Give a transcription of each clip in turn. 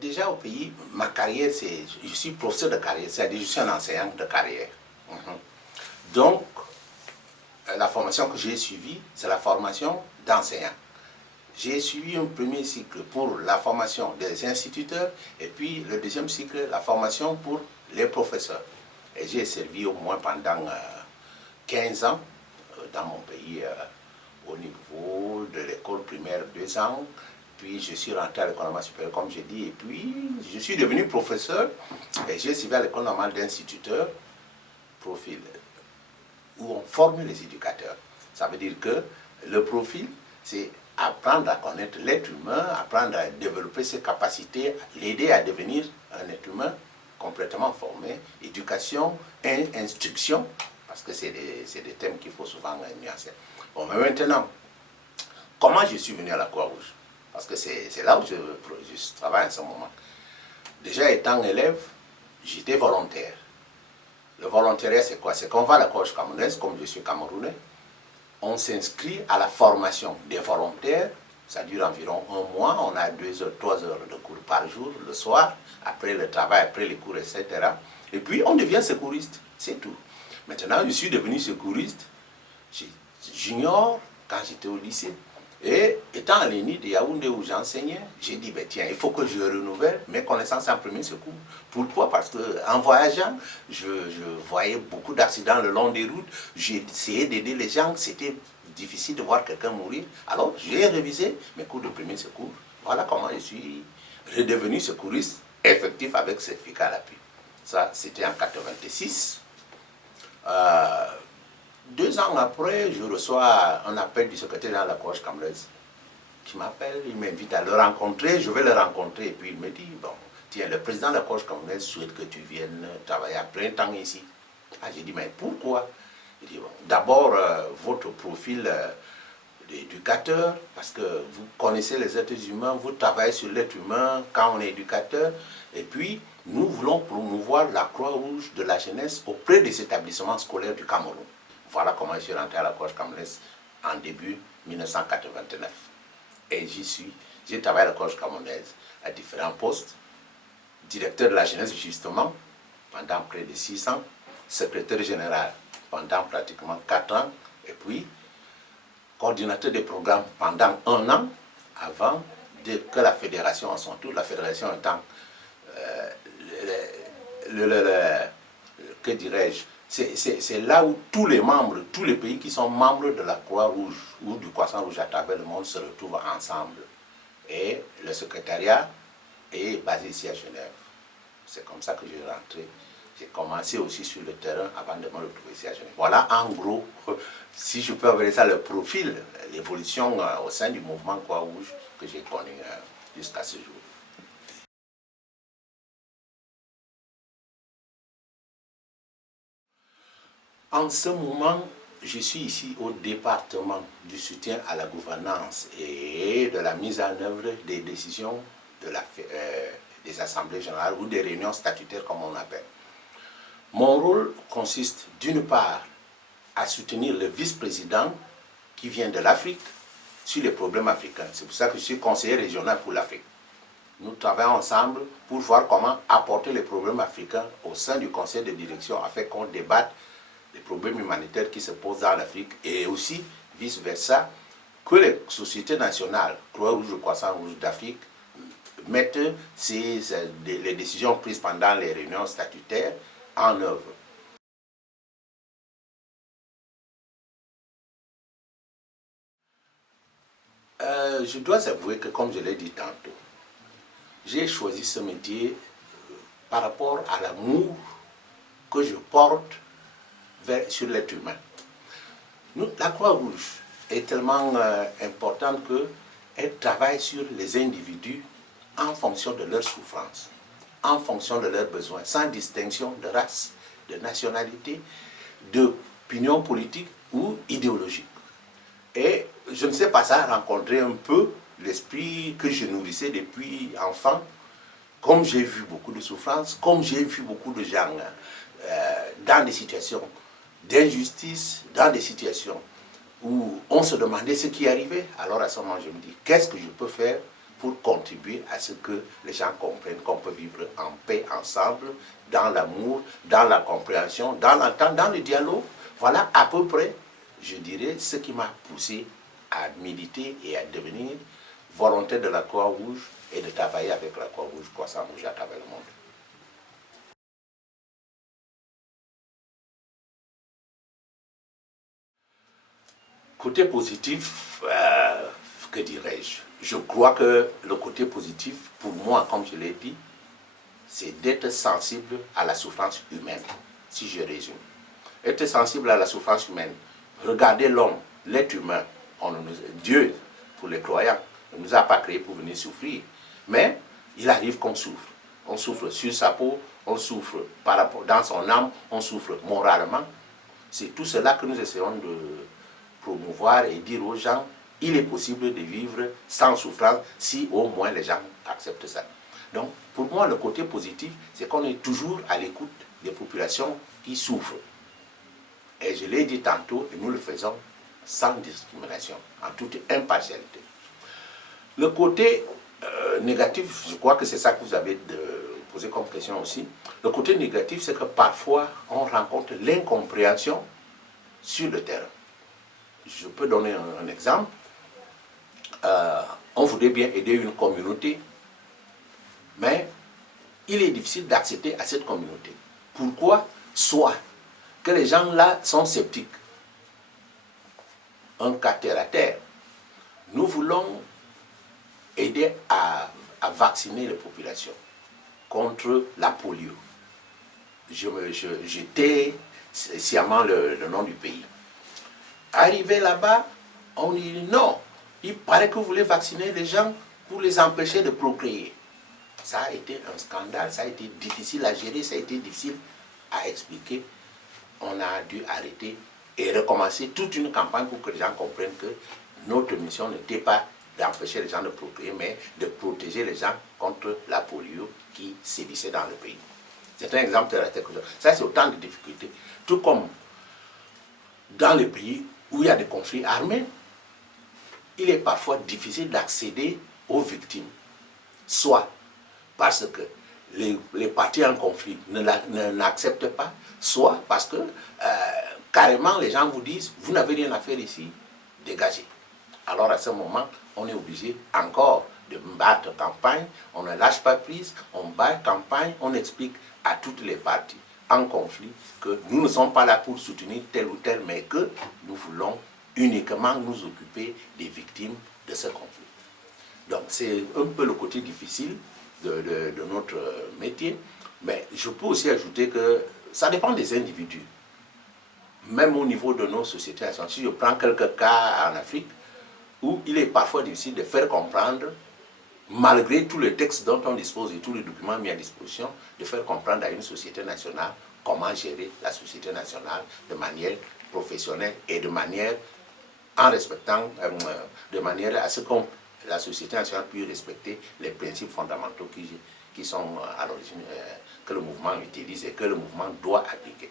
Déjà au pays, ma carrière, je suis professeur de carrière, c'est-à-dire je suis un enseignant de carrière. Donc, la formation que j'ai suivie, c'est la formation d'enseignant. J'ai suivi un premier cycle pour la formation des instituteurs et puis le deuxième cycle, la formation pour les professeurs. Et j'ai servi au moins pendant 15 ans dans mon pays au niveau de l'école primaire 2 ans. Puis je suis rentré à l'école normale supérieure, comme j'ai dit, et puis je suis devenu professeur et j'ai suivi à l'école normale d'instituteurs, profil, où on forme les éducateurs. Ça veut dire que le profil, c'est apprendre à connaître l'être humain, apprendre à développer ses capacités, l'aider à devenir un être humain complètement formé, éducation et instruction, parce que c'est des thèmes qu'il faut souvent nuancer. Bon, mais maintenant, comment je suis venu à la Croix-Rouge? Parce que c'est là où je travaille en ce moment. Déjà étant élève, j'étais volontaire. Le volontariat, c'est quoi? C'est qu'on va à la Croix-Rouge camerounaise, comme je suis camerounais, on s'inscrit à la formation des volontaires, ça dure environ 1 mois, on a 2 heures, 3 heures de cours par jour, le soir, après le travail, après les cours, etc. Et puis on devient secouriste, c'est tout. Maintenant, je suis devenu secouriste, junior, quand j'étais au lycée. Et étant à l'ENI de Yaoundé où j'enseignais, j'ai dit, ben, tiens, il faut que je renouvelle mes connaissances en premier secours. Pourquoi? Parce qu'en voyageant, je voyais beaucoup d'accidents le long des routes. J'ai essayé d'aider les gens, c'était difficile de voir quelqu'un mourir. Alors, j'ai révisé mes cours de premier secours. Voilà comment je suis redevenu secouriste effectif avec certificat à l'appui. Ça, c'était en 86. 2 ans après, je reçois un appel du secrétaire général de la Croix-Rouge camerounaise qui m'appelle, il m'invite à le rencontrer, je vais le rencontrer et puis il me dit, bon, tiens, le président de la Croix-Rouge camerounaise souhaite que tu viennes travailler à plein temps ici. Ah, j'ai dit, mais pourquoi? Il dit, bon, d'abord, votre profil d'éducateur, parce que vous connaissez les êtres humains, vous travaillez sur l'être humain quand on est éducateur, et puis nous voulons promouvoir la Croix-Rouge de la jeunesse auprès des établissements scolaires du Cameroun. Voilà comment je suis rentré à la Croix-Rouge camerounaise en début 1989. Et j'y suis. J'ai travaillé à la Croix-Rouge camerounaise à différents postes. Directeur de la jeunesse, justement, pendant près de 6 ans. Secrétaire général pendant pratiquement 4 ans. Et puis, coordinateur des programmes pendant 1 an, avant que la fédération en son tour, la fédération étant, que dirais-je, c'est là où tous les membres, tous les pays qui sont membres de la Croix-Rouge ou du Croissant-Rouge à travers le monde se retrouvent ensemble. Et le secrétariat est basé ici à Genève. C'est comme ça que je suis rentré. J'ai commencé aussi sur le terrain avant de me retrouver ici à Genève. Voilà en gros, si je peux appeler ça le profil, l'évolution au sein du mouvement Croix-Rouge que j'ai connu jusqu'à ce jour. En ce moment, je suis ici au département du soutien à la gouvernance et de la mise en œuvre des décisions des assemblées générales ou des réunions statutaires comme on appelle. Mon rôle consiste d'une part à soutenir le vice-président qui vient de l'Afrique sur les problèmes africains. C'est pour ça que je suis conseiller régional pour l'Afrique. Nous travaillons ensemble pour voir comment apporter les problèmes africains au sein du conseil de direction afin qu'on débatte les problèmes humanitaires qui se posent dans l'Afrique et aussi vice-versa, que les sociétés nationales, Croix-Rouge, Croissant-Rouge d'Afrique, mettent les décisions prises pendant les réunions statutaires en œuvre. Je dois avouer que, comme je l'ai dit tantôt, j'ai choisi ce métier par rapport à l'amour que je porte sur l'être humain. La Croix-Rouge est tellement importante qu'elle travaille sur les individus en fonction de leurs souffrances, en fonction de leurs besoins, sans distinction de race, de nationalité, d'opinion politique ou idéologique. Et je ne sais pas, ça a rencontré un peu l'esprit que je nourrissais depuis enfant, comme j'ai vu beaucoup de souffrances, comme j'ai vu beaucoup de gens dans des situations d'injustice, dans des situations où on se demandait ce qui arrivait. Alors à ce moment, je me dis, qu'est-ce que je peux faire pour contribuer à ce que les gens comprennent qu'on peut vivre en paix ensemble, dans l'amour, dans la compréhension, dans l'entente, dans le dialogue. Voilà à peu près, je dirais, ce qui m'a poussé à militer et à devenir volontaire de la Croix-Rouge et de travailler avec la Croix-Rouge, Croissant-Rouge à travers le monde. Côté positif, que dirais-je? Je crois que le côté positif, pour moi, comme je l'ai dit, c'est d'être sensible à la souffrance humaine, si je résume. Être sensible à la souffrance humaine. Regardez l'homme, l'être humain. Dieu, pour les croyants, ne nous a pas créés pour venir souffrir. Mais il arrive qu'on souffre. On souffre sur sa peau, on souffre par rapport, dans son âme, on souffre moralement. C'est tout cela que nous essayons de promouvoir et dire aux gens, il est possible de vivre sans souffrance si au moins les gens acceptent ça. Donc, pour moi, le côté positif, c'est qu'on est toujours à l'écoute des populations qui souffrent. Et je l'ai dit tantôt, et nous le faisons sans discrimination, en toute impartialité. Le côté négatif, je crois que c'est ça que vous avez posé comme question aussi. Le côté négatif, c'est que parfois, on rencontre l'incompréhension sur le terrain. Je peux donner un exemple. On voudrait bien aider une communauté, mais il est difficile d'accéder à cette communauté. Pourquoi? Soit que les gens là sont sceptiques. Un cas terre à terre. Nous voulons aider à vacciner les populations contre la polio. Je tais sciemment le nom du pays. Arrivé là-bas, on dit non, il paraît que vous voulez vacciner les gens pour les empêcher de procréer. Ça a été un scandale, ça a été difficile à gérer, ça a été difficile à expliquer. On a dû arrêter et recommencer toute une campagne pour que les gens comprennent que notre mission n'était pas d'empêcher les gens de procréer, mais de protéger les gens contre la polio qui sévissait dans le pays. C'est un exemple de la tête. Ça, c'est autant de difficultés. Tout comme dans les pays où il y a des conflits armés, il est parfois difficile d'accéder aux victimes. Soit parce que les partis en conflit n'acceptent pas, soit parce que carrément les gens vous disent « vous n'avez rien à faire ici, dégagez ». Alors à ce moment, on est obligé encore de battre campagne, on ne lâche pas prise, on bat campagne, on explique à toutes les parties en conflit que nous ne sommes pas là pour soutenir tel ou tel, mais que nous voulons uniquement nous occuper des victimes de ce conflit. Donc c'est un peu le côté difficile de notre métier, mais je peux aussi ajouter que ça dépend des individus. Même au niveau de nos sociétés, si je prends quelques cas en Afrique, où il est parfois difficile de faire comprendre, malgré tous les textes dont on dispose et tous les documents mis à disposition, de faire comprendre à une société nationale comment gérer la société nationale de manière professionnelle et de manière en respectant, de manière à ce que la société nationale puisse respecter les principes fondamentaux qui sont à l'origine, que le mouvement utilise et que le mouvement doit appliquer.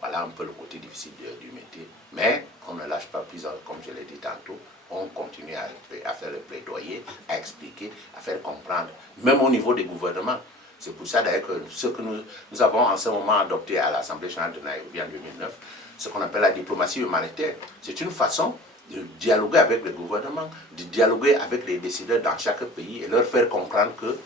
Voilà un peu le côté difficile du métier. Mais on ne lâche pas prise, comme je l'ai dit tantôt. On continue à faire le plaidoyer, à expliquer, à faire comprendre, même au niveau des gouvernements. C'est pour ça d'ailleurs que ce que nous avons en ce moment adopté à l'Assemblée générale de Nairobi en 2009, ce qu'on appelle la diplomatie humanitaire, c'est une façon de dialoguer avec le gouvernement, de dialoguer avec les décideurs dans chaque pays et leur faire comprendre que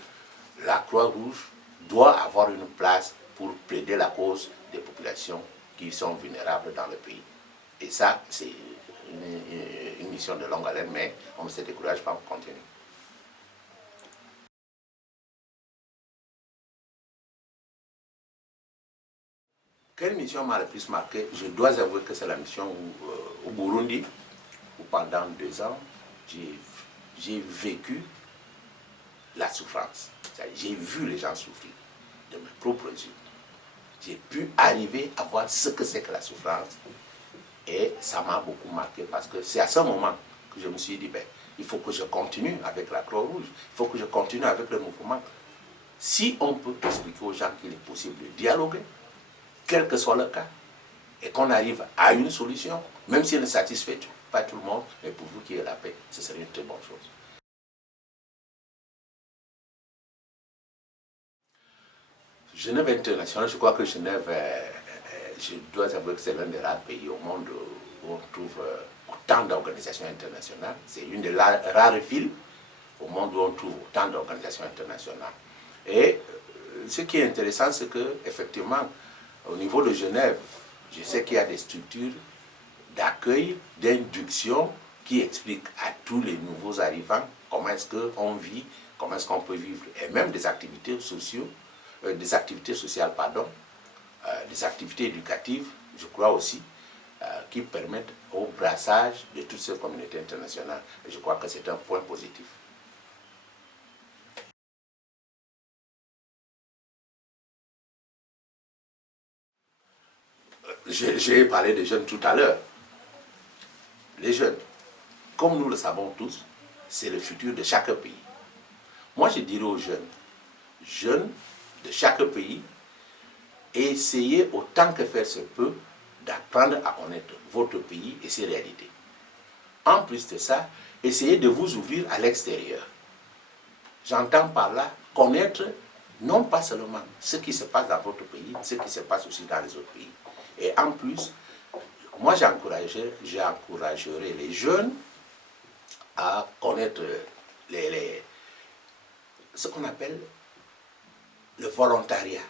la Croix-Rouge doit avoir une place pour plaider la cause des populations qui sont vulnérables dans le pays. Et ça, c'est une mission de longue haleine, mais on ne se décourage pas, on continue. Quelle mission m'a le plus marqué? Je dois avouer que c'est la mission au Burundi, où pendant 2 ans, j'ai vécu la souffrance. J'ai vu les gens souffrir de mes propres yeux. J'ai pu arriver à voir ce que c'est que la souffrance. Et ça m'a beaucoup marqué parce que c'est à ce moment que je me suis dit, ben, il faut que je continue avec la Croix-Rouge, il faut que je continue avec le mouvement. Si on peut expliquer aux gens qu'il est possible de dialoguer, quel que soit le cas, et qu'on arrive à une solution, même si elle ne satisfait pas tout le monde, mais pour vous qui est la paix, ce serait une très bonne chose. Genève internationale, je crois que Genève, je dois avouer que c'est l'un des rares pays au monde où on trouve autant d'organisations internationales. C'est une des rares villes au monde où on trouve autant d'organisations internationales. Et ce qui est intéressant, c'est qu'effectivement, au niveau de Genève, je sais qu'il y a des structures d'accueil, d'induction qui expliquent à tous les nouveaux arrivants comment est-ce qu'on vit, comment est-ce qu'on peut vivre, et même des activités sociales, des activités éducatives, je crois aussi, qui permettent au brassage de toutes ces communautés internationales. Et je crois que c'est un point positif. J'ai parlé des jeunes tout à l'heure. Les jeunes, comme nous le savons tous, c'est le futur de chaque pays. Moi, je dirais aux jeunes de chaque pays, essayez autant que faire se peut d'apprendre à connaître votre pays et ses réalités. En plus de ça, essayez de vous ouvrir à l'extérieur. J'entends par là connaître non pas seulement ce qui se passe dans votre pays, ce qui se passe aussi dans les autres pays. Et en plus, moi j'encouragerai les jeunes à connaître ce qu'on appelle le volontariat.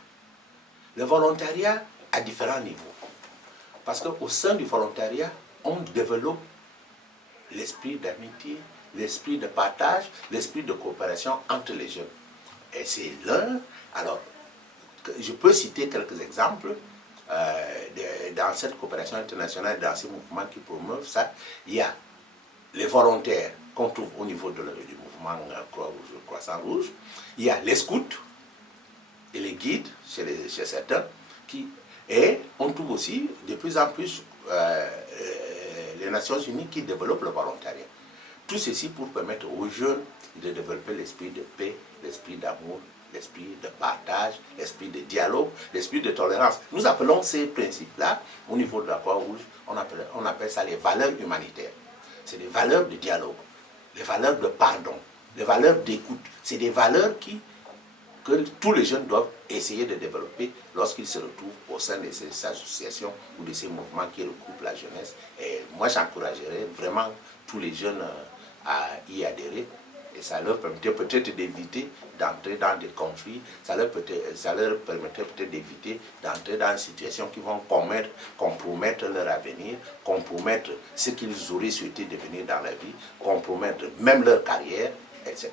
Le volontariat à différents niveaux. Parce qu'au sein du volontariat, on développe l'esprit d'amitié, l'esprit de partage, l'esprit de coopération entre les jeunes. Et c'est l'un. Alors, je peux citer quelques exemples. Dans cette coopération internationale, dans ces mouvements qui promeuvent ça, il y a les volontaires qu'on trouve au niveau du mouvement Croix-Rouge, Croissant-Rouge. Il y a les scouts et les guides chez certains. Et on trouve aussi de plus en plus les Nations Unies qui développent le volontariat. Tout ceci pour permettre aux jeunes de développer l'esprit de paix, l'esprit d'amour, l'esprit de partage, l'esprit de dialogue, l'esprit de tolérance. Nous appelons ces principes-là, au niveau de la Croix-Rouge, on appelle ça les valeurs humanitaires. C'est des valeurs de dialogue, les valeurs de pardon, les valeurs d'écoute. C'est des valeurs que tous les jeunes doivent essayer de développer lorsqu'ils se retrouvent au sein de ces associations ou de ces mouvements qui recoupent la jeunesse. Et moi, j'encouragerais vraiment tous les jeunes à y adhérer. Et ça leur permettrait peut-être d'éviter d'entrer dans des conflits, ça leur permettrait peut-être d'éviter d'entrer dans des situations qui vont compromettre leur avenir, compromettre ce qu'ils auraient souhaité devenir dans la vie, compromettre même leur carrière, etc.